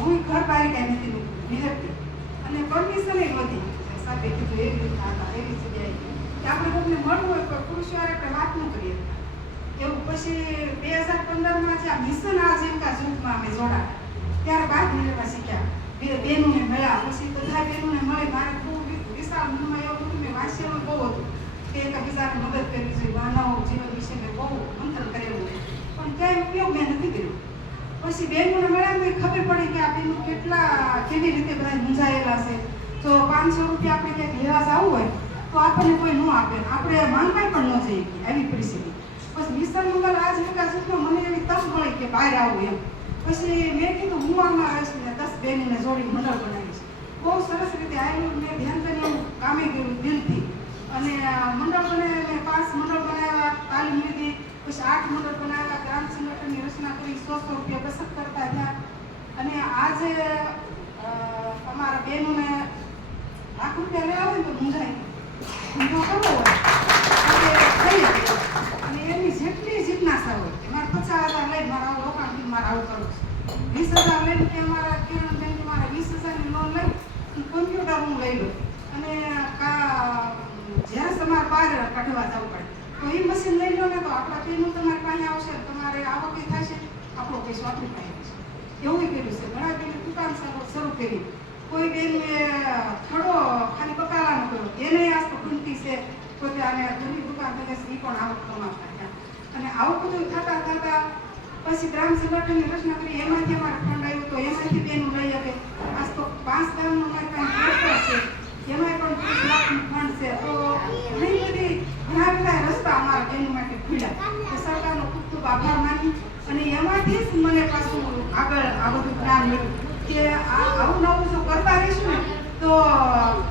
હું ઘર બહાર કાંઈ નથી નીકળતી અને પરમિશન એ વધી સાહેબે કીધું એવી રીતના હતા એવી જગ્યાએ કે આપણે કોઈને મળવું હોય તો પુરુષો આપણે વાત ન કરીએ એવું. પછી 2015માં જે આ મિશન આજીવિકા જૂથમાં અમે જોડાયા ત્યારે બાદ નીકળવા શીખ્યા બહેનોને મળ્યા. પછી બધા બહેનોને મળે મારે ખૂબ વિશાળ મનમાં એવું હતું મેં વાંચેલું બહુ હતું કે એકબીજાને મદદ કરવી જોઈએ માનવ જીવન વિશે મેં બહુ મંથન કરેલું પણ ક્યાંય ઉપયોગ મેં નથી કર્યો. પછી બહેનોને મળ્યા તો ખબર પડી કે આ બહેનો કેવી રીતે બધા મૂંઝાયેલા છે. તો 500 રૂપિયા આપણે ક્યાંક લેવા જવું હોય તો આપણને કોઈ ન આપે આપણે માંગવા પણ ન જઈએ આવી પરિસ્થિતિ. પછી મિશન મંગલ આજીવિકા જૂથમાં મને એવી તક મળી કે બહાર આવું એમ. પછી મેં કીધું હું આમાં રહીશ ને 10 બહેનોને જોડી મંડળ બનાવીશ. બહુ સરસ રીતે આવેલું મેં ધ્યાન કરીને કામે કર્યું દિલથી અને મંડળ બનાવ્યા. મેં 5 મંડળ બનાવ્યા, તાલીમ લીધી. પછી 8 મંડળ બનાવ્યા, ગ્રામ સંગઠનની રચના કરી, 100 રૂપિયા બચત કરતા થયા. અને આજે અમારા બહેનોને લાખ રૂપિયા લેવા હોય તો મૂંઝાય ધંધો કરવો હોય અને એની જેટલી જિજ્ઞાસા હોય કે મારે 50,000 લઈને મારે આવું રોકાણ મારે આવું કરવું છે, 20,000 લઈને કે અમારા કિરણ મારે 20,000ની લોન લઈ કોમ્પ્યુટર હું લઈ લઉં અને જ્યારે તમારે બહાર કાઢવા જવું પડે તો એ મશીન લઈ લો ને તો આપણા પેનું તમારી પાસે આવશે, તમારે આવક થશે, આપણો પૈસો આપણી પાસે આવશે. એવું કર્યું છે. ઘણા બેને દુકાન શરૂ કરી. કોઈ બેને થોડો ખાલી બકાલાનો કર્યો એને આજ તો ઘંટી છે પોતે આને ઘણી દુકાન કરે છે એ પણ આવક કમાતા હતા. અને આવું બધું થતા થતા પછી ગ્રામ સંગઠનની રચના કરી. એમાંથી અમારે ફંડ આવ્યું તો એમાંથી બેનું લઈ શકે. આજ તો 5 ગામનો અમારી પાસે છે એમાંય પણ 30 લાખનું ફંડ છે. તો ઘણા બધા રસ્તા અમારા બેન માટે ખુલ્યા તો સરકારનો ખૂબ ખૂબ આભાર માની અને એમાંથી જ મને પાછું આગળ આ બધું જ્ઞાન મળ્યું કે આવું નવું જો કરતા રહીશું ને તો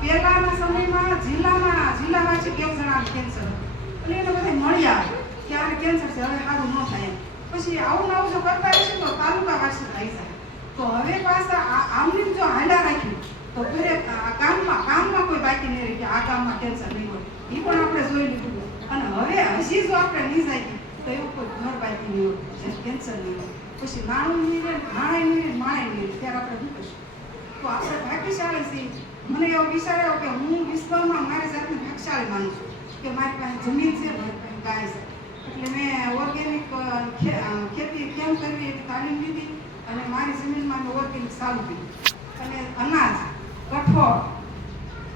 પહેલાના સમયમાં જિલ્લા વાંચી 2 જણાને કેન્સર અને એને બધા મળી આવે કે આને કેન્સર છે હવે સારું ન થાય. પછી આવું નવું જો કરતા રહીશું તો તાલુકા વાંચી થઈ જાય. તો હવે પાછા આમની જો હાંડા રાખ્યું તો ઘરે ગામમાં કોઈ બાકી નહીં રહી કે આ ગામમાં કેન્સર નહીં હોય એ પણ આપણે જોઈ લીધું. અને હવે હજી જો આપણે નહીં જાય તો એવું કોઈ ઘર બાકી નહીં હોય જેને કેન્સર નહીં હોય. પછી નાણું નહીં રહે, માણે નહીં રહે, માણે નહીં રહે ત્યારે આપણે શું કરશું? તો આપણે ભાગ્યશાળી છીએ. મને એવો વિચાર આવ્યો કે હું વિશ્વમાં મારી જાતને ભાગ્યશાળી માનું છું કે મારી પાસે જમીન છે, મારી પાસે ગાય છે. એટલે મેં ઓર્ગેનિક ખેતી કેમ કરવી એની તાલીમ લીધી અને મારી જમીનમાં મેં ઓર્ગેનિક ચાલુ કર્યું. અને અનાજ, કઠોળ,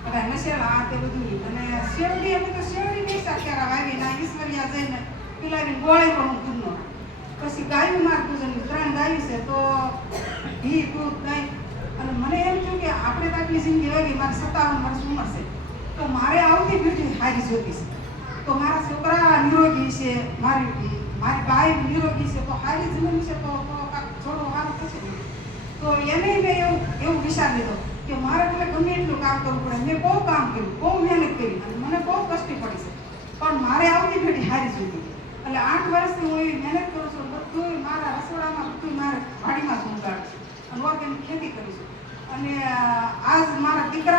બધા મસાલા આ તે બધું અને શેરડી અમે તો શેરડી નહીં ક્યારે વાવીને ઈશ્વરિયા જઈને પીલાવી ગોળે પણ હું દૂધનો. પછી ગાયું મારે પૂજનની 3 ગાયું છે તો ઘી, દૂધ, દહીં. અને મને એમ થયું કે આપણે તો આટલી જિંદગી વાગી મારે 57 વર્ષ ઉંમર છે તો મારે આવતી પેઢી સારી જોતી છે. તો મારા છોકરા નિરોગી છે, મારી ગાય નિરોગી છે તો સારી જમીન છે તો થોડું સારું થશે ને. તો એને મેં એવું વિચાર લીધો કે મારે એટલે ગમે એટલું કામ કરવું પડે. મેં બહુ કામ કર્યું, બહુ મહેનત કરી અને મને બહુ કષ્ટી પડી છે પણ મારે આવતી પેઢી સારી જોતી. એટલે 8 વર્ષથી હું એવી મહેનત કરું છું. બધું મારા રસોડામાં બધું મારે વાડીમાં જ ઉગાડું છું અને ઓર્ગેનિક ખેતી કરું છું. અને આજ મારા દીકરો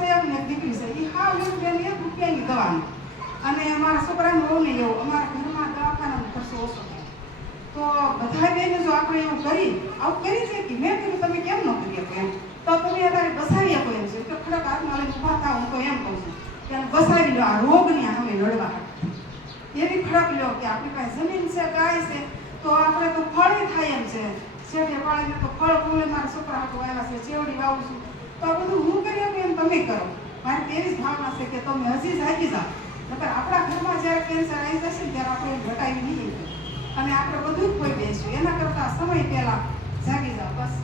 છે ને દીકરી છે એ હાવ લેવું બેન 1 રૂપિયાની દવાની અને મારા છોકરાને બહુ નહીં એવું અમારા ઘરમાં દવાખાનાનો ખર્ચો ઓછો થાય. તો બધા બેને જો આપણે એવું આવું કરી છે કે મેં કીધું તમે કેમ ન કરી શકો એમ તો તમે અત્યારે બસાવી આપો એમ છે તો ખરેખર હાથમાં લઈને ઊભા થાવ. હું તો એમ કહું છું કે બસાવી લો આ રોગની સામે લડવા એવી ખડક લો કે આપણી પાસે જમીન છે, ગાય છે તો આપણે તો ફળ થાય એમ છે. શેરડી વાળીને તો ફળ ફૂલે મારા છોકરા હાટું આવ્યા છે, શેરડી વાવું છું તો આ બધું હું કરી આપું એમ તમે કરો. મારી તેવી જ ભાવના છે કે તમે હજી જાગી જાઓ. નકર આપણા ઘરમાં જ્યારે કેન્સર આવી જશે ને ત્યારે આપણે ઘટાવી નહીં અને આપણે બધું જ ખોઈ દઈશું. એના કરતાં સમય પહેલાં જાગી જાઓ બસ.